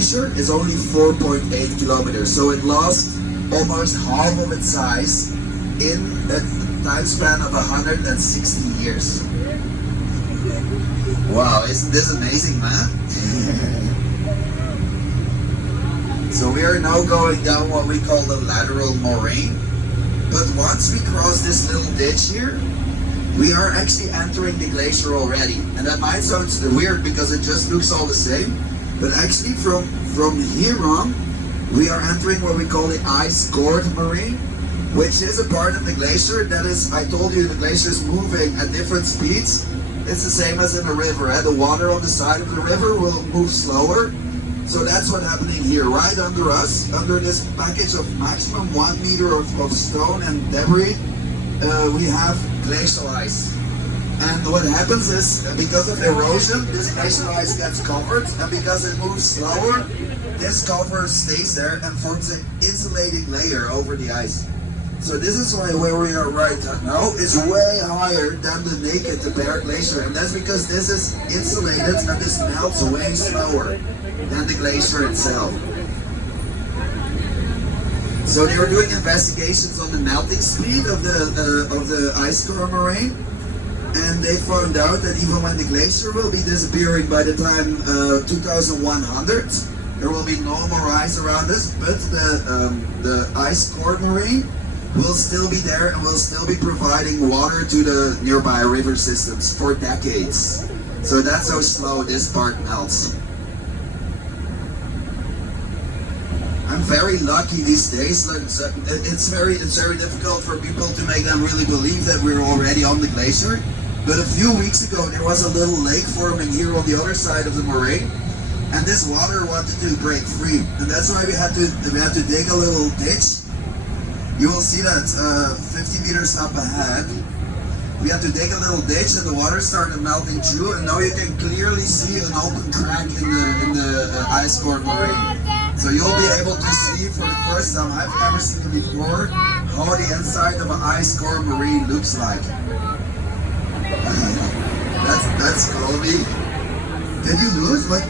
glacier is only 4.8 kilometers, so it lost almost half of its size in a time span of 160 years. Wow, isn't this amazing, man? So we are now going down what we call the lateral moraine. But once we cross this little ditch here, we are actually entering the glacier already. And that might sound weird because it just looks all the same. But actually from here on, we are entering what we call the ice-cored moraine, which is a part of the glacier that is, I told you, the glacier is moving at different speeds. It's the same as in a river. The water on the side of the river will move slower. So that's what's happening here, right under us, under this package of maximum 1 meter of stone and debris, we have glacial ice. And what happens is, because of erosion, this glacial ice gets covered, and because it moves slower, this cover stays there and forms an insulating layer over the ice. So this is why where we are right now is way higher than the naked, the bare glacier, and that's because this is insulated and this melts way slower than the glacier itself. So they were doing investigations on the melting speed of the ice-core moraine, and they found out that even when the glacier will be disappearing by the time 2100, there will be no more ice around us, but the ice-core moraine will still be there and will still be providing water to the nearby river systems for decades. So that's how slow this part melts. I'm very lucky these days. It's very difficult for people to make them really believe that we're already on the glacier. But a few weeks ago there was a little lake forming here on the other side of the moraine, and this water wanted to break free, and that's why we had to dig a little ditch. You will see that 50 meters up ahead. We had to dig a little ditch and the water started melting through, and now you can clearly see an open crack in the ice-core moraine. So you'll be able to see for the first time I've ever seen it before how the inside of an ice-core moraine looks like. That's Colby. Did you lose? What?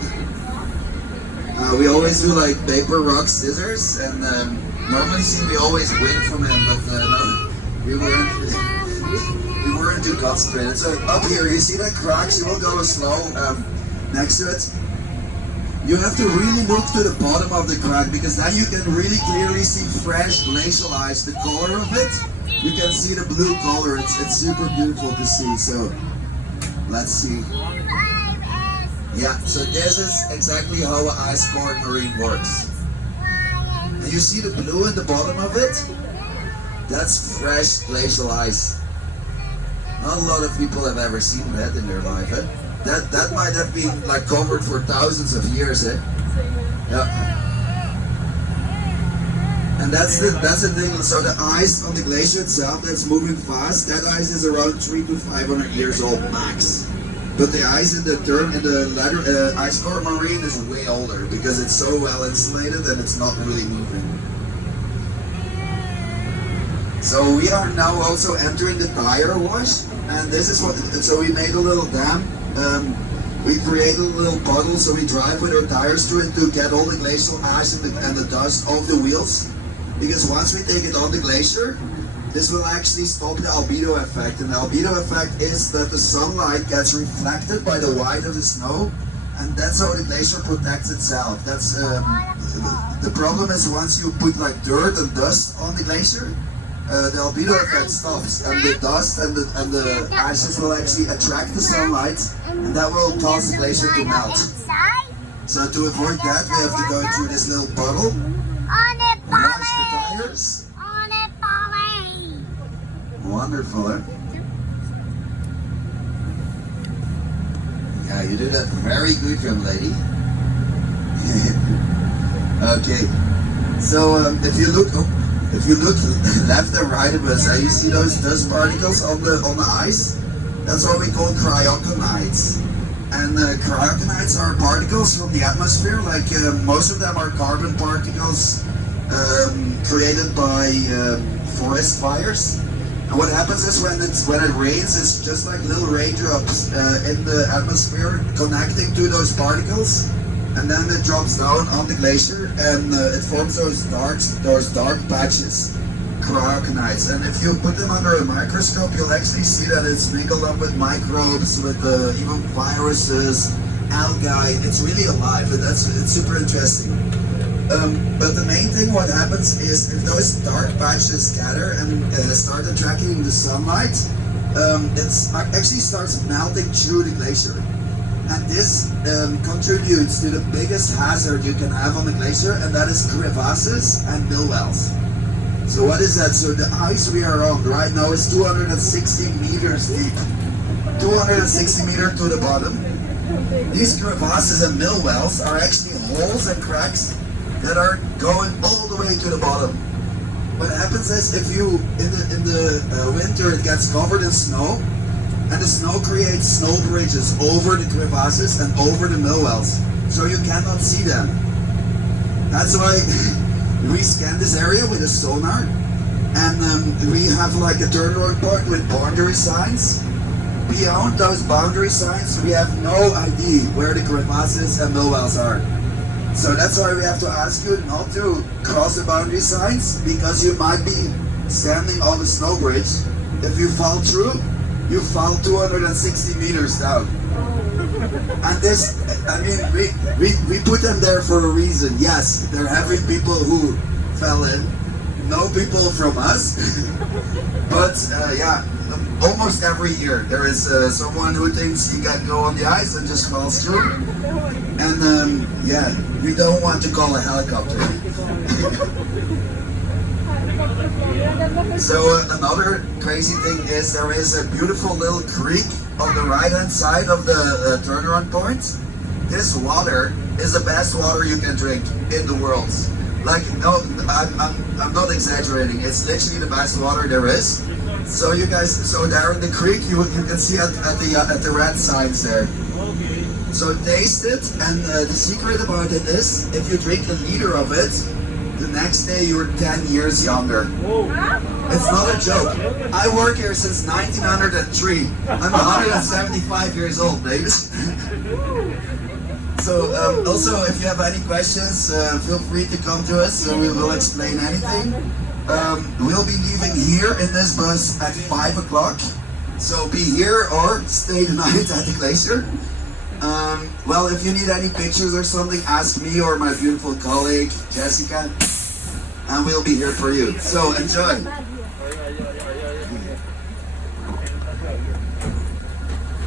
We always do like paper, rock, scissors, and normally we always win from him, but no, we weren't too concentrated. So up here, you see that cracks, you will go slow next to it. You have to really look to the bottom of the crack, because then you can really clearly see fresh glacial ice. The color of it, you can see the blue color. It's super beautiful to see. So let's see. Yeah, so this is exactly how an ice-core moraine works. And you see the blue at the bottom of it? That's fresh glacial ice. Not a lot of people have ever seen that in their life, eh? That might have been like covered for thousands of years, eh? Yeah. And that's the thing. So the ice on the glacier itself that's moving fast, that ice is around 300 to 500 years old max. But the ice in the ice-core moraine is way older because it's so well insulated and it's not really moving. So we are now also entering the tire wash, and this is what. So we made a little dam. We created a little puddle, so we drive with our tires through it to get all the glacial ash and the dust off the wheels. Because once we take it on the glacier, this will actually stop the albedo effect. And the albedo effect is that the sunlight gets reflected by the white of the snow, and that's how the glacier protects itself. That's the problem is once you put like dirt and dust on the glacier, the albedo effect stops, and the dust and the ashes will actually attract the sunlight, and that will cause the glacier to melt. So to avoid that, we have to go through this little puddle, wash the tires. Wonderful, eh? Yeah, you do that very good, young lady. Okay, so if you look left and right of us, you see those dust particles on the ice. That's what we call cryogenites. And cryogenites are particles from the atmosphere. Like most of them are carbon particles created by forest fires. And what happens is when it rains, it's just like little raindrops in the atmosphere connecting to those particles. and then it drops down on the glacier, and it forms those dark patches, cryoconite. And if you put them under a microscope, you'll actually see that it's mingled up with microbes, with even viruses, algae. It's really alive, and it's super interesting. But the main thing what happens is if those dark patches scatter and start attracting the sunlight, it actually starts melting through the glacier. And this contributes to the biggest hazard you can have on the glacier, and that is crevasses and mill wells. So what is that? So the ice we are on right now is 260 meters deep. 260 meters to the bottom. These crevasses and mill wells are actually holes and cracks that are going all the way to the bottom. What happens is if you, in the winter, it gets covered in snow, and the snow creates snow bridges over the crevasses and over the mill wells, so you cannot see them. That's why we scan this area with a sonar, and we have like a turnaround point with boundary signs. Beyond those boundary signs, we have no idea where the crevasses and mill wells are. So that's why we have to ask you not to cross the boundary signs, because you might be standing on the snow bridge. If you fall through, you fall 260 meters down. And this, I mean, we put them there for a reason. Yes, they're having people who fell in, no people from us. But yeah, almost every year there is someone who thinks he can go on the ice and just falls through. And yeah, we don't want to call a helicopter. So another crazy thing is there is a beautiful little creek on the right hand side of the turnaround point. This water is the best water you can drink in the world. Like, no, I'm not exaggerating. It's literally the best water there is. So you guys, so there in the creek, you can see at the red signs there. So taste it, and the secret about it is, if you drink a liter of it, the next day you're 10 years younger. It's not a joke. I work here since 1903. I'm 175 years old, ladies. So also, if you have any questions, feel free to come to us, so we will explain anything. We'll be leaving here in this bus at 5 o'clock. So be here or stay the night at the glacier. Well, if you need any pictures or something, ask me or my beautiful colleague, Jessica, and we'll be here for you. So enjoy.